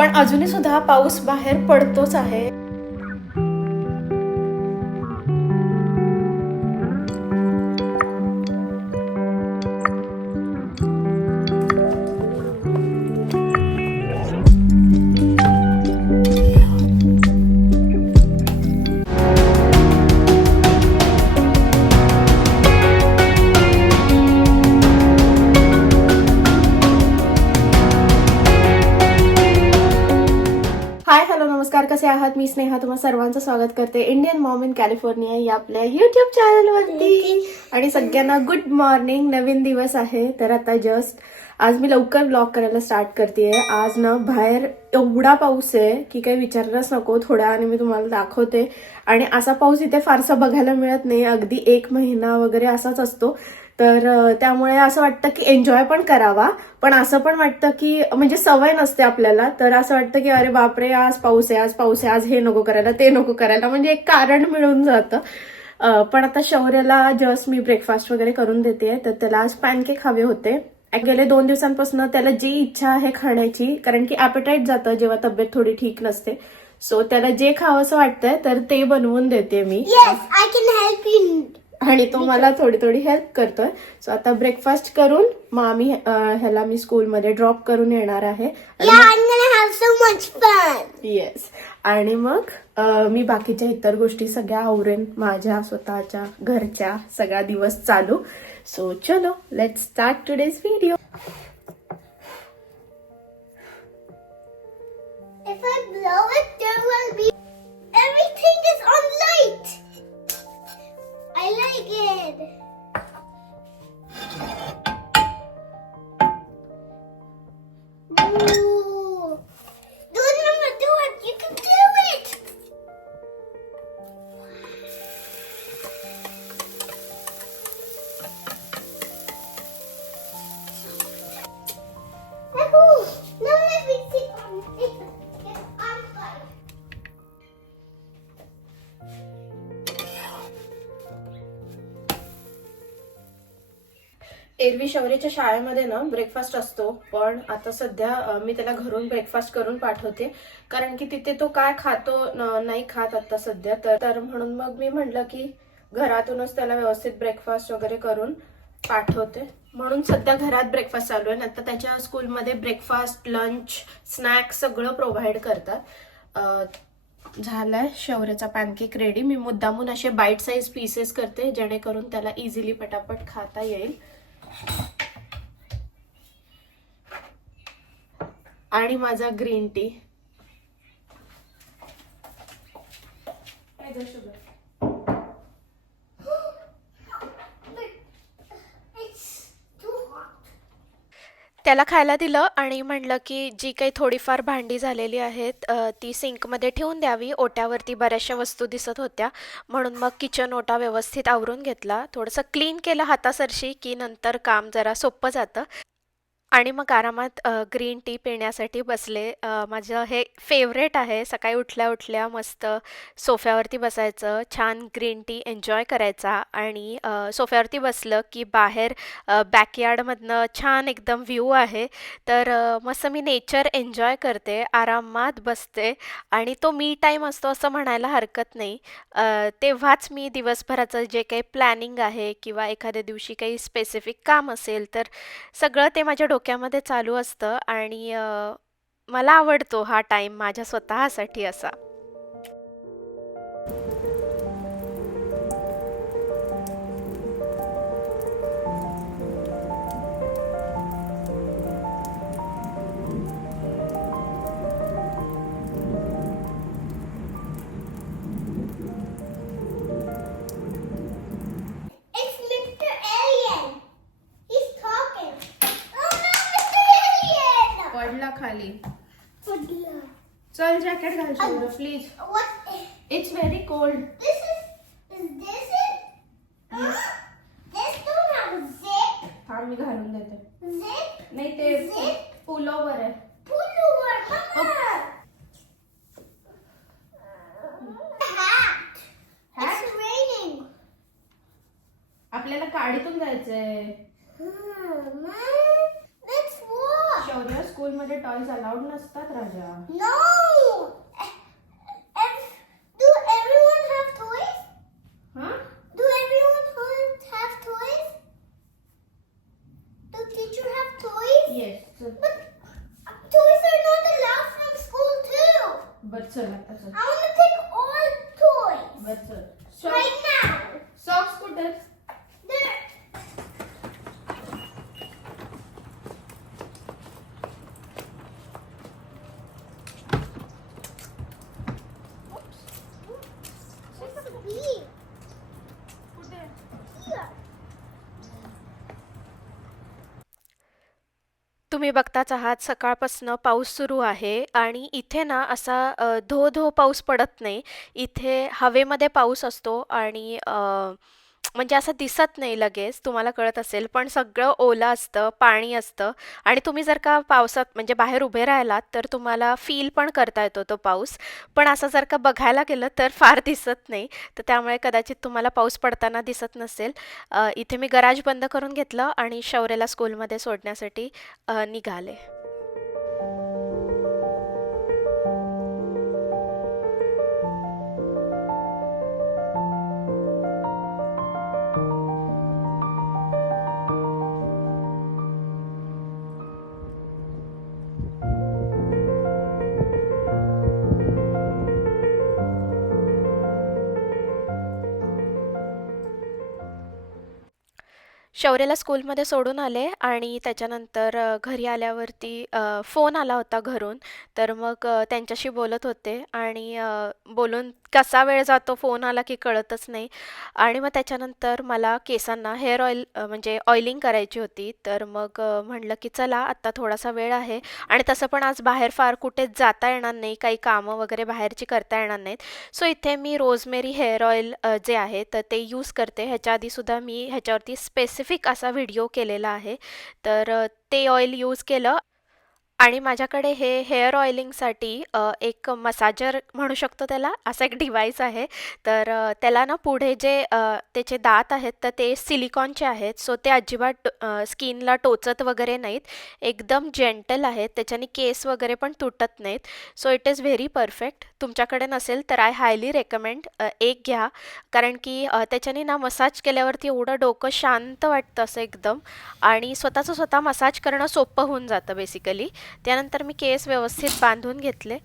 पण अजूनही सुद्धा पाऊस बाहेर पडतोच आहे. नमस्कार कसे आहात? मी स्नेहा तुम्हा सर्वांचं स्वागत करते. इंडियन मॉम इन कॅलिफोर्निया या आपल्या युट्यूब चॅनलवरती आणि सगळ्यांना गुड मॉर्निंग नवीन दिवस आहे तर आता जस्ट आज मी लवकर ब्लॉग करायला स्टार्ट करते आज ना बाहेर एवढा पाऊस आहे की काही विचारायलाच नको थोड्या आणि मी तुम्हाला दाखवते. आणि असा पाऊस इथे फारसा बघायला मिळत नाही. अगदी एक महिना वगैरे असाच असतो. तर त्यामुळे असं वाटतं की एन्जॉय पण करावा. पण असं पण वाटतं की म्हणजे सवय नसते आपल्याला. तर असं वाटतं की अरे बापरे आज पाऊस आहे आज पाऊस आहे आज हे नको करायला ते नको करायला. म्हणजे एक कारण मिळून जातं. पण आता शौर्याला जस्ट मी ब्रेकफास्ट वगैरे करून देते तर त्याला आज पॅनकेक हवे होते. गेले दोन दिवसांपासून त्याला जी इच्छा आहे खाण्याची कारण की ॲपेटाईट जातं जेव्हा तब्येत थोडी ठीक नसते. सो त्याला जे खावंसं वाटतंय तर ते बनवून देते मी. I I can help. आणि तो मला थोडी थोडी हेल्प करतोय सो आता ब्रेकफास्ट करून मग आम्ही ह्याला मी स्कूलमध्ये ड्रॉप करून येणार आहे. येस आणि मग मी बाकीच्या इतर गोष्टी सगळ्या आवरेन माझ्या स्वतःच्या घरच्या सगळा दिवस चालू सो चलो let start today's video If I blow it, there will be. Everything is on light. I like it. Ooh. एरवी शौर्यच्या शाळेमध्ये ना ब्रेकफास्ट असतो. पण आता सध्या मी त्याला घरून ब्रेकफास्ट करून पाठवते. कारण की तिथे तो काय खातो न- नाही खात आता सध्या. तर तर म्हणून मग मी म्हटलं की घरातूनच त्याला व्यवस्थित ब्रेकफास्ट वगैरे करून पाठवते. म्हणून सध्या घरात ब्रेकफास्ट चालू आहे. आता त्याच्या स्कूलमध्ये ब्रेकफास्ट लंच स्नॅक्स सगळं प्रोव्हाइड करतात. झालाय शौर्याचा पॅनकेक रेडी मी मुद्दामून असे बाईट साईज पीसेस करते जेणेकरून त्याला इझिली पटापट खाता येईल. आणि माझा ग्रीन टी. त्याला खायला दिलं आणि म्हणलं की जी काही थोडीफार भांडी झालेली आहेत ती सिंकमध्ये ठेवून द्यावी. ओट्यावरती बऱ्याचशा वस्तू दिसत होत्या. म्हणून मग किचन ओटा व्यवस्थित आवरून घेतला. थोडंसं क्लीन केलं हातासरशी की नंतर काम जरा सोपं जातं. आणि मग आरामात ग्रीन टी पिण्यासाठी बसले. माझं हे फेवरेट आहे. सकाळी उठल्या उठल्या मस्त सोफ्यावरती बसायचं छान ग्रीन टी एन्जॉय करायचा आणि सोफ्यावरती बसलं की बाहेर बॅकयार्डमधनं छान एकदम व्ह्यू आहे. तर मस्त मी नेचर एन्जॉय करते आरामात बसते आणि तो मी टाईम असतो असं म्हणायला हरकत नाही. तेव्हाच मी दिवसभराचं जे काही प्लॅनिंग आहे किंवा एखाद्या दिवशी काही स्पेसिफिक काम असेल तर सगळं ते माझ्या डोक्यामध्ये चालू असतं आणि मला आवडतो हा टाईम माझ्या स्वतःसाठी असा. चल जॅकेट घाल shoulder please it's very cold मी घालून देते. नाही ते फुल ओव्हर आहे आपल्याला काढतून जायचंय शौर्य स्कूलमध्ये टॉयज अलाउड नसतात राजा No! तुम्ही बघताच आहात सकाळपासनं पाऊस सुरू आहे आणि इथे ना असा धो धो पाऊस पडत नाही. इथे हवेमध्ये पाऊस असतो आणि म्हणजे असं दिसत नाही लगेच तुम्हाला कळत असेल. पण सगळं ओलं असतं पाणी असतं. आणि तुम्ही जर का पावसात म्हणजे बाहेर उभे राहिलात तर तुम्हाला फील पण करता येतो तो पाऊस. पण असं जर का बघायला गेलं तर फार दिसत नाही. तर त्यामुळे कदाचित तुम्हाला पाऊस पडताना दिसत नसेल. इथे मी गराज बंद करून घेतलं आणि शौर्यला स्कूलमध्ये सोडण्यासाठी निघाले. शौर्यला स्कूलमध्ये सोडून आले आणि त्याच्यानंतर घरी आल्यावरती फोन आला होता घरून. तर मग त्यांच्याशी बोलत होते आणि बोलून कसा वेळ जातो फोन आला की कळतच नाही. आणि मग त्याच्यानंतर मला केसांना हेअर ऑइल म्हणजे ऑइलिंग करायची होती. तर मग म्हणलं की चला आत्ता थोडासा वेळ आहे. आणि तसं पण आज बाहेर फार कुठेच जाता येणार नाही. काही कामं वगैरे बाहेरची करता येणार नाहीत. सो इथे मी रोजमेरी हेअर ऑइल जे आहे तर ते यूज करते. ह्याच्या आधीसुद्धा मी ह्याच्यावरती स्पेसिफिक असा व्हिडिओ केलेला आहे. तर ते ऑइल यूज केलं. आणि माझ्याकडे हे हेअर ऑइलिंगसाठी एक मसाजर म्हणू शकतो त्याला असा एक डिव्हाइस आहे. तर त्याला ना पुढे जे त्याचे दात आहेत तर ते सिलिकॉनचे आहेत. सो ते अजिबात स्किनला टोचत वगैरे नाहीत. एकदम जेंटल आहेत. त्याच्याने केस वगैरे पण तुटत नाहीत. So it is very perfect तुमच्याकडे नसेल तर आय हायली रेकमेंड एक घ्या. कारण की त्याच्याने ना मसाज केल्यावरती एवढं डोकं शांत वाटतं असं एकदम. आणि स्वतःचं स्वतः मसाज करणं सोपं होऊन जातं बेसिकली त्यानंतर मी केस व्यवस्थित बांधून घेतले.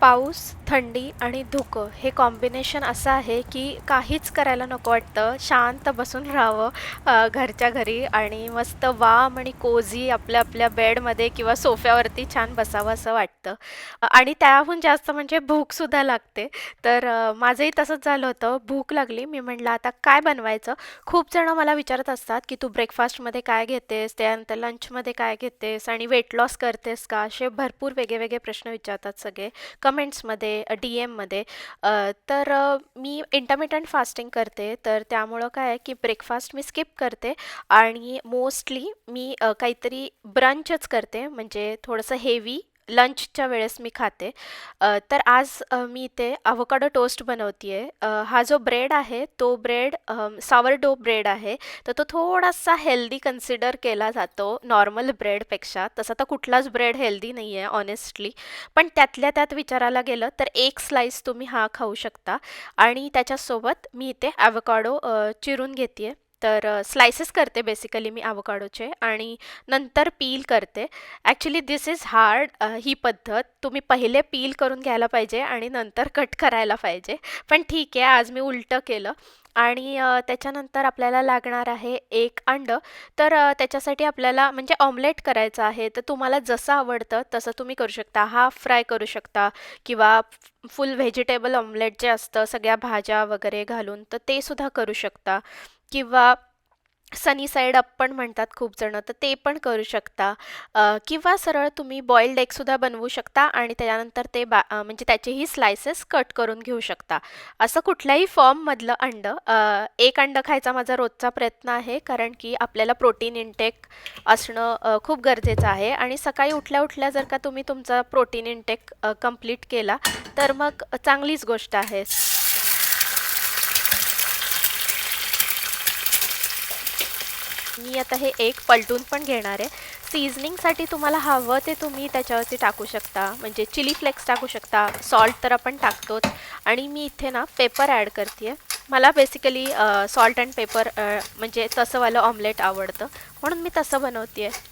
पाऊस थंडी आणि धुकं हे कॉम्बिनेशन असं आहे की काहीच करायला नको वाटतं. शांत बसून राहावं घरच्या घरी आणि मस्त वाम आणि कोझी आपल्या आपल्या बेडमध्ये किंवा सोफ्यावरती छान बसावं असं वाटतं. आणि त्याहून जास्त म्हणजे भूकसुद्धा लागते. तर माझंही तसंच झालं होतं. भूक लागली. मी म्हटलं आता काय बनवायचं? खूप जणं मला विचारत असतात की तू ब्रेकफास्टमध्ये काय घेतेस? त्यानंतर लंचमध्ये काय घेतेस? आणि वेट लॉस करतेस का? असे भरपूर वेगळे वेगळे प्रश्न विचारतात सगळे. कमेंट्समध्ये डी एममध्ये तर मी इंटरमिटंट फास्टिंग करते. तर त्यामुळं काय आहे की ब्रेकफास्ट मी स्किप करते आणि मोस्टली मी काहीतरी ब्रंचच करते. म्हणजे थोडंसं हेवी लंचच्या वेळेस मी खाते. तर आज मी इथे अवोकाडो टोस्ट बनवते आहे हा जो ब्रेड आहे तो ब्रेड सावर डो ब्रेड आहे. तर तो थोडासा हेल्दी कन्सिडर केला जातो नॉर्मल ब्रेडपेक्षा तसा तर कुठलाच ब्रेड हेल्दी नाही आहे ऑनेस्टली पण त्यातल्या त्यात विचारायला गेलं तर एक स्लाईस तुम्ही हा खाऊ शकता. आणि त्याच्यासोबत मी इथे ॲवोकाडो चिरून घेते आहे तर स्लायसेस करते बेसिकली मी आवकाडोचे आणि नंतर पील करते. ॲक्च्युली दिस इज हार्ड ही पद्धत. तुम्ही पहिले पील करून घ्यायला पाहिजे आणि नंतर कट करायला पाहिजे. पण ठीक आहे आज मी उलटं केलं. आणि त्याच्यानंतर आपल्याला लागणार आहे एक अंडं. तर त्याच्यासाठी आपल्याला म्हणजे ऑमलेट करायचं आहे. तर तुम्हाला जसं आवडतं तसं तुम्ही करू शकता. हाफ फ्राय करू शकता किंवा फुल व्हेजिटेबल ऑमलेट जे असतं सगळ्या भाज्या वगैरे घालून तर ते सुद्धा करू शकता. किंवा सनी साईड अप पण म्हणतात खूप जणं तर ते पण करू शकता. किंवा सरळ तुम्ही बॉइल्ड एगसुद्धा बनवू शकता आणि त्याच्यानंतर ते बा म्हणजे त्याचेही स्लायसेस कट करून घेऊ शकता. असं कुठल्याही फॉर्ममधलं अंडं एक अंडं खायचा माझा रोजचा प्रयत्न आहे कारण की आपल्याला प्रोटीन इनटेक असणं खूप गरजेचं आहे. आणि सकाळी उठल्या उठल्या जर का तुम्ही तुमचा प्रोटीन इनटेक कंप्लीट केला तर मग चांगलीच गोष्ट आहे. मी आता हे एक पलटून पण घेणार आहे. सीझनिंगसाठी तुम्हाला हवं ते तुम्ही त्याच्यावरती टाकू शकता. म्हणजे चिली फ्लेक्स टाकू शकता. सॉल्ट तर आपण टाकतोच. आणि मी इथे ना पेपर ॲड करते मला बेसिकली सॉल्ट अँड पेपर म्हणजे तसंवालं ऑमलेट आवडतं. म्हणून मी तसं बनवते आहे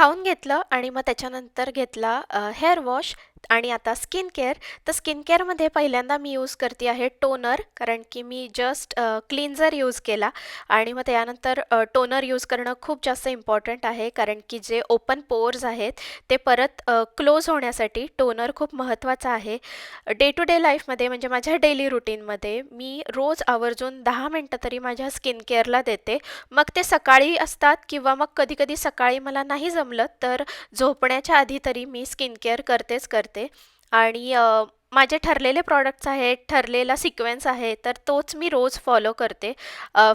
खाऊन घेतलं आणि मग त्याच्यानंतर घेतला हेअर वॉश आणि आता स्किन केअर तर स्किन केअरमध्ये पहिल्यांदा मी यूज करते आहे टोनर कारण की मी जस्ट क्लिन्झर यूज केला. आणि मग त्यानंतर टोनर यूज करणं खूप जास्त इम्पॉर्टंट आहे कारण की जे ओपन पोर्स आहेत ते परत क्लोज होण्यासाठी टोनर खूप महत्त्वाचा आहे. डे टू डे लाईफमध्ये म्हणजे माझ्या डेली रुटीनमध्ये मी रोज आवर्जून दहा मिनटं तरी माझ्या स्किन केअरला देते. मग ते सकाळी असतात किंवा मग कधी कधी सकाळी मला नाही जमलं तर झोपण्याच्या आधी तरी मी स्किन केअर करतेच करते. आणि माझे ठरलेले प्रॉडक्ट्स आहेत ठरलेला सिक्वेन्स आहे तर तोच मी रोज फॉलो करते.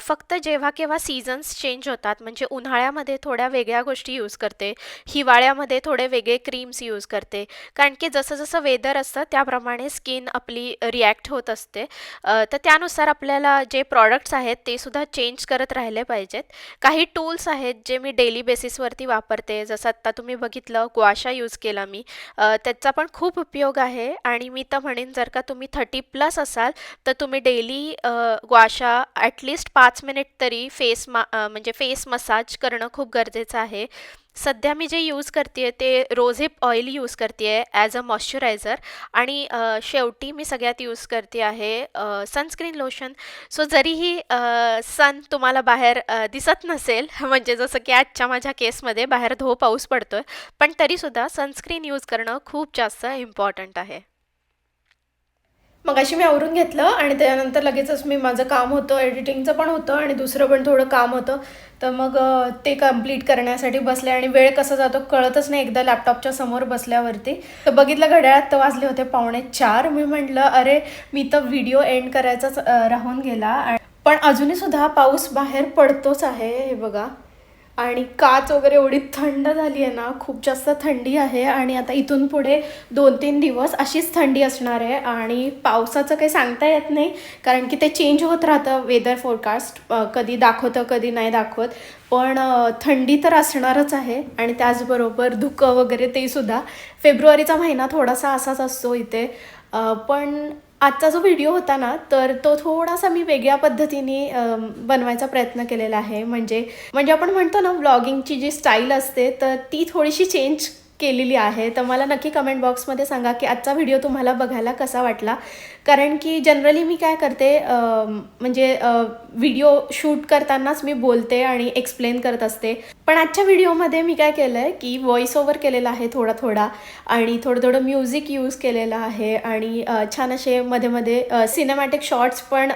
फक्त जेव्हा केव्हा सीझन्स चेंज होतात म्हणजे उन्हाळ्यामध्ये थोड्या वेगळ्या गोष्टी यूज करते हिवाळ्यामध्ये थोडे वेगळे क्रीम्स यूज करते. कारण की जसं जसं वेदर असतं त्याप्रमाणे स्किन आपली रिॲक्ट होत असते. तर त्यानुसार आपल्याला जे प्रॉडक्ट्स आहेत ते सुद्धा चेंज करत राहिले पाहिजेत. काही टूल्स आहेत जे मी डेली बेसिसवरती वापरते. जसं आत्ता तुम्ही बघितलं ग्वाशा यूज केला मी. त्याचा पण खूप उपयोग आहे आणि मी तर म्हणेन जर का तुम्ही थर्टी प्लस असाल तर तुम्ही daily gua sha at least पाच मिनिट तरी फेस मा म्हणजे फेस मसाज करणं खूप गरजेचं आहे. सध्या मी जे यूज करते ते रोझिप ऑइल यूज करते आहे ॲज अ मॉइश्चरायझर आणि शेवटी मी सगळ्यात यूज करते आहे सनस्क्रीन लोशन सो जरीही सन तुम्हाला बाहेर दिसत नसेल म्हणजे जसं की आजच्या माझ्या केसमध्ये बाहेर धो पाऊस पडतो आहे पण तरीसुद्धा सनस्क्रीन यूज करणं खूप जास्त इम्पॉर्टंट आहे. मग अशी मी आवरून घेतलं आणि त्यानंतर लगेचच मी माझं काम होतं एडिटिंगचं पण होतं आणि दुसरं पण थोडं काम होतं. तर मग ते कंप्लीट करण्यासाठी बसले आणि वेळ कसा जातो कळतच नाही एकदा लॅपटॉपच्या समोर बसल्यावरती. तर बघितलं घड्याळात तर वाजले होते पावणे चार. मी म्हटलं अरे मी तर व्हिडिओ एंड करायचाच राहून गेला. पण अजूनही सुद्धा पाऊस बाहेर पडतोच आहे हे बघा. आणि काच वगैरे एवढी थंड झाली आहे ना खूप जास्त थंडी आहे आणि आता इथून पुढे दोन तीन दिवस अशीच थंडी असणार आहे आणि पावसाचं काही सांगता येत नाही कारण की ते चेंज होत राहतं वेदर फोरकास्ट कधी दाखवतं कधी नाही दाखवत. पण थंडी तर असणारच आहे आणि त्याचबरोबर धुकं वगैरे ते सुद्धा. फेब्रुवारीचा महिना थोडासा असाच असतो इथे. पण आजचा जो व्हिडिओ होता ना तर तो थोडासा मी वेगळ्या पद्धतीने बनवायचा प्रयत्न केलेला आहे. म्हणजे म्हणजे आपण म्हणतो ना व्लॉगिंगची जी स्टाईल असते तर ती थोडीशी चेंज केलेली आहे. तर मला नक्की कमेंट बॉक्समध्ये सांगा की आजचा व्हिडिओ तुम्हाला बघायला कसा वाटला. कारण की जनरली मी काय करते म्हणजे व्हिडिओ शूट करतानाच मी बोलते आणि एक्सप्लेन करत असते. पण आजच्या व्हिडिओमध्ये मी काय केलं आहे की व्हॉइस ओव्हर केलेला आहे थोडा थोडा आणि थोडं थोडं म्युझिक यूज केलेलं आहे आणि छान असे मध्ये मध्ये सिनेमॅटिक शॉर्ट्स पण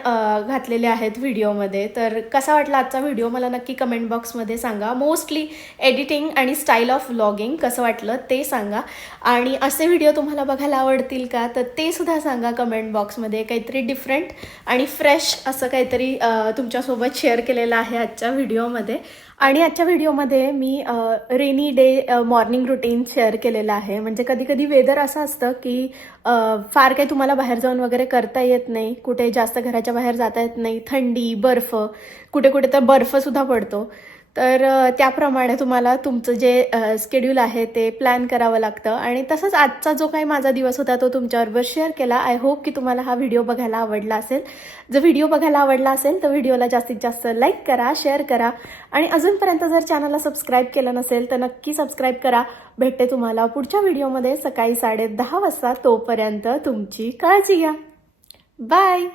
घातलेले आहेत व्हिडिओमध्ये तर कसा वाटला आजचा व्हिडिओ मला नक्की कमेंट बॉक्समध्ये सांगा. मोस्टली एडिटिंग आणि स्टाईल ऑफ व्लॉगिंग कसं वाटलं ते सांगा. आणि असे व्हिडिओ तुम्हाला बघायला आवडतील का? तर ते सुद्धा सांगा कमेंट बॉक्स बॉक्समध्ये काहीतरी डिफरंट आणि फ्रेश असं काहीतरी तुमच्यासोबत शेअर केलेलं आहे आजच्या व्हिडिओमध्ये आणि आजच्या व्हिडिओमध्ये मी rainy day morning routine share केलेलं आहे. म्हणजे कधी कधी वेदर असं असतं की फार काही तुम्हाला बाहेर जाऊन वगैरे करता येत नाही. कुठे जास्त घराच्या बाहेर जाता येत नाही. थंडी बर्फ कुठे कुठे तर बर्फसुद्धा पडतो. तर त्याप्रमाणे तुम्हाला तुमचं जे स्केड्यूल आहे ते प्लॅन करावं लागतं. आणि तसंच आजचा जो काही माझा दिवस होता तो तुमच्याबरोबर शेअर केला. आय होप की तुम्हाला हा व्हिडिओ बघायला आवडला असेल. जर व्हिडिओ बघायला आवडला असेल तर व्हिडिओला जास्तीत जास्त लाईक करा शेअर करा. आणि अजूनपर्यंत जर चॅनलला सबस्क्राईब केलं नसेल तर नक्की सबस्क्राईब करा. भेटते तुम्हाला पुढच्या व्हिडिओमध्ये सकाळी साडे दहा वाजता. तोपर्यंत तुमची काळजी घ्या. बाय